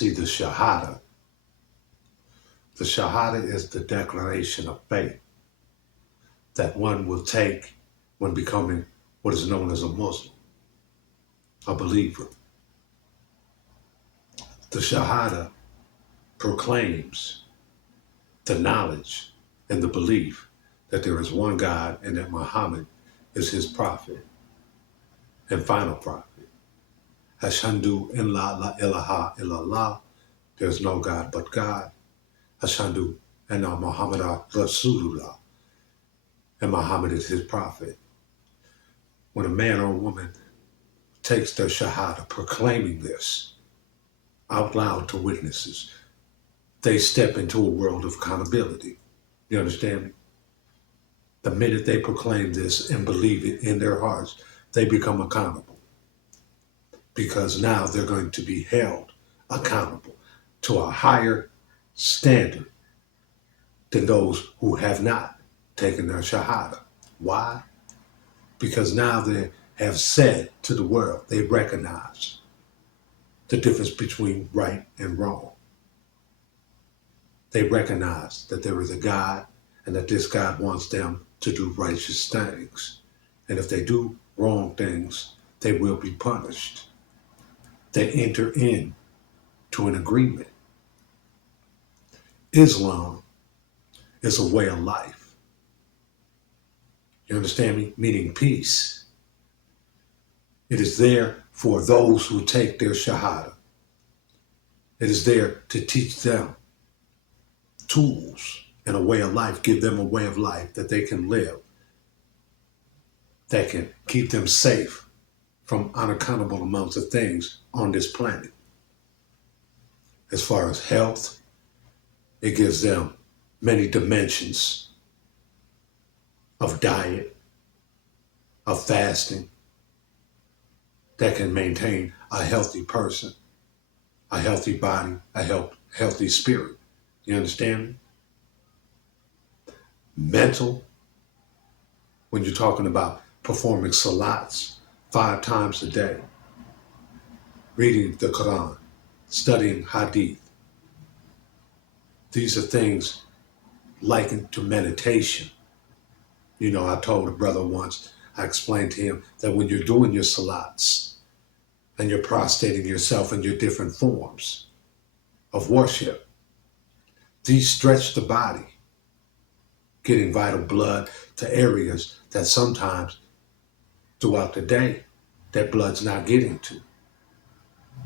see, the Shahada is the declaration of faith that one will take when becoming what is known as a Muslim, a believer. The Shahada proclaims the knowledge and the belief that there is one God and that Muhammad is his prophet and final prophet. Ashhadu an la ilaha illallah, there's no God but God. Ashhadu anna Muhammadan Rasulullah, and Muhammad is his prophet. When a man or a woman takes their Shahada proclaiming this out loud to witnesses, they step into a world of accountability. You understand me? The minute they proclaim this and believe it in their hearts, they become accountable. Because now they're going to be held accountable to a higher standard than those who have not taken their Shahada. Why? Because now they have said to the world, they recognize the difference between right and wrong. They recognize that there is a God and that this God wants them to do righteous things. And if they do wrong things, they will be punished. They enter into an agreement. Islam is a way of life. You understand me? Meaning peace. It is there for those who take their Shahada. It is there to teach them tools and a way of life, give them a way of life that they can live, that can keep them safe from unaccountable amounts of things on this planet. As far as health, it gives them many dimensions of diet, of fasting, that can maintain a healthy person, a healthy body, a healthy spirit. You understand me? Mental, when you're talking about performing salats 5 times a day, reading the Quran, studying Hadith. These are things likened to meditation. You know, I told a brother once, I explained to him that when you're doing your salats and you're prostrating yourself in your different forms of worship, these stretch the body, getting vital blood to areas that sometimes throughout the day that blood's not getting to.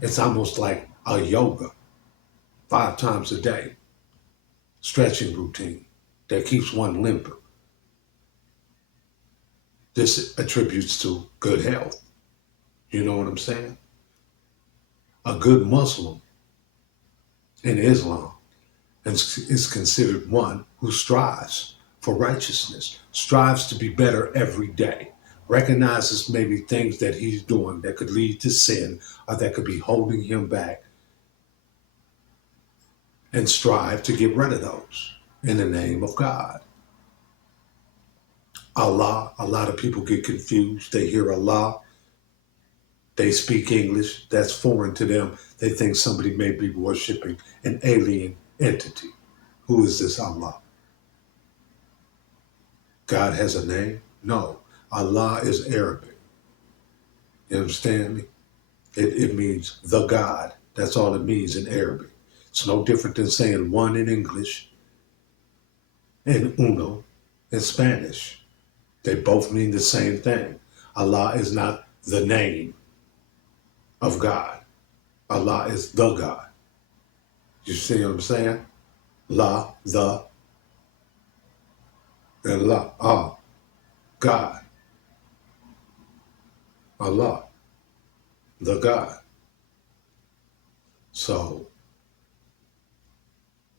It's almost like a yoga 5 times a day, stretching routine that keeps one limber. This attributes to good health. You know what I'm saying? A good Muslim in Islam is considered one who strives for righteousness, strives to be better every day, recognizes maybe things that he's doing that could lead to sin or that could be holding him back, and strive to get rid of those in the name of God. Allah, a lot of people get confused. They hear Allah, they speak English, that's foreign to them. They think somebody may be worshiping an alien entity. Who is this Allah? God has a name? No. Allah is Arabic. You understand me? It means the God. That's all it means in Arabic. It's no different than saying one in English and uno in Spanish. They both mean the same thing. Allah is not the name of God. Allah is the God. You see what I'm saying? La, the, and La, God. Allah, the God. So,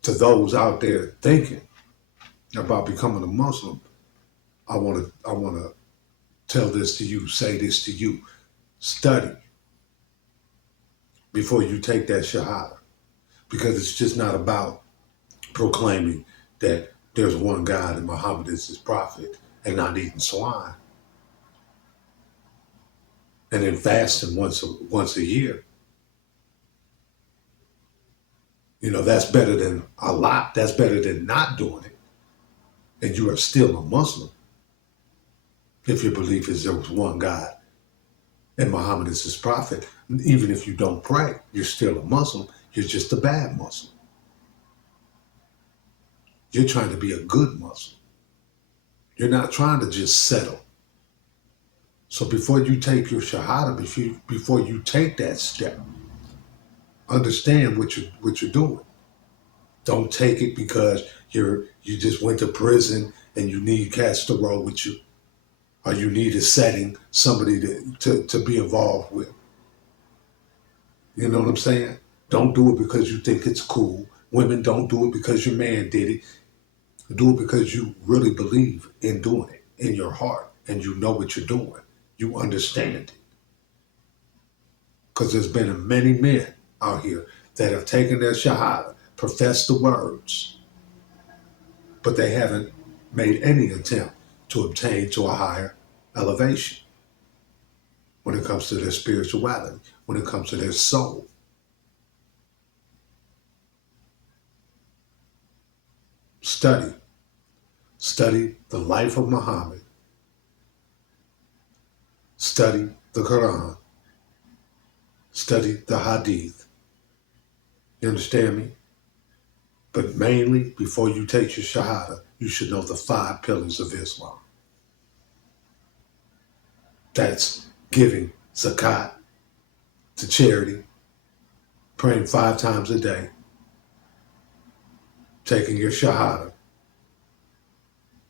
to those out there thinking about becoming a Muslim, I want to tell this to you, say this to you. Study before you take that Shahada, because it's just not about proclaiming that there's one God and Muhammad is his prophet and not eating swine and then fasting once a year. That's better than a lot. That's better than not doing it. And you are still a Muslim if your belief is there was one God and Muhammad is his prophet. Even if you don't pray, you're still a Muslim. You're just a bad Muslim. You're trying to be a good Muslim. You're not trying to just settle. So before you take your Shahada, before you take that step, understand what you're doing. Don't take it because you just went to prison and you need cats to roll with you, or you need a setting, somebody to be involved with. You know what I'm saying? Don't do it because you think it's cool. Women, don't do it because your man did it. Do it because you really believe in doing it in your heart and you know what you're doing. You understand it. Because there's been many men out here that have taken their Shahada, professed the words, but they haven't made any attempt to obtain to a higher elevation when it comes to their spirituality, when it comes to their soul. Study the life of Muhammad. Study the Quran. Study the Hadith. You understand me? But mainly, before you take your Shahada, you should know the 5 pillars of Islam. That's giving zakat to charity, praying 5 times a day, taking your Shahada.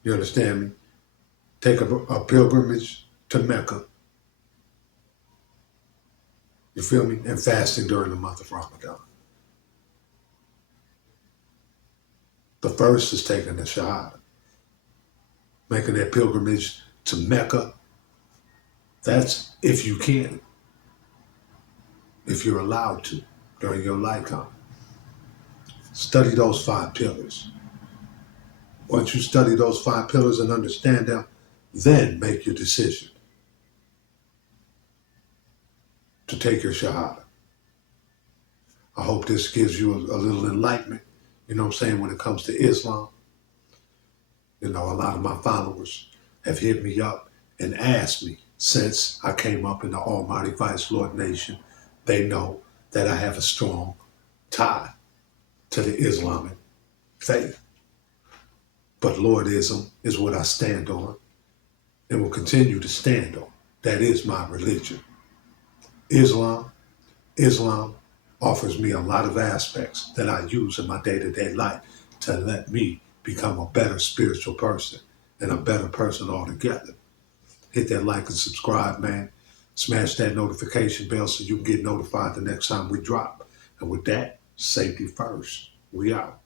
You understand me? Take a pilgrimage to Mecca. You feel me? And fasting during the month of Ramadan. The first is taking the Shahada. Making that pilgrimage to Mecca. That's if you can. If you're allowed to during your lifetime. Study those 5 pillars. Once you study those 5 pillars and understand them, then make your decision to take your Shahada. I hope this gives you a little enlightenment, you know what I'm saying, when it comes to Islam. A lot of my followers have hit me up and asked me since I came up in the Almighty Vice Lord Nation. They know that I have a strong tie to the Islamic faith. But Lordism is what I stand on and will continue to stand on. That is my religion. Islam offers me a lot of aspects that I use in my day-to-day life to let me become a better spiritual person and a better person altogether. Hit that like and subscribe, man. Smash that notification bell so you can get notified the next time we drop. And with that, safety first. We out.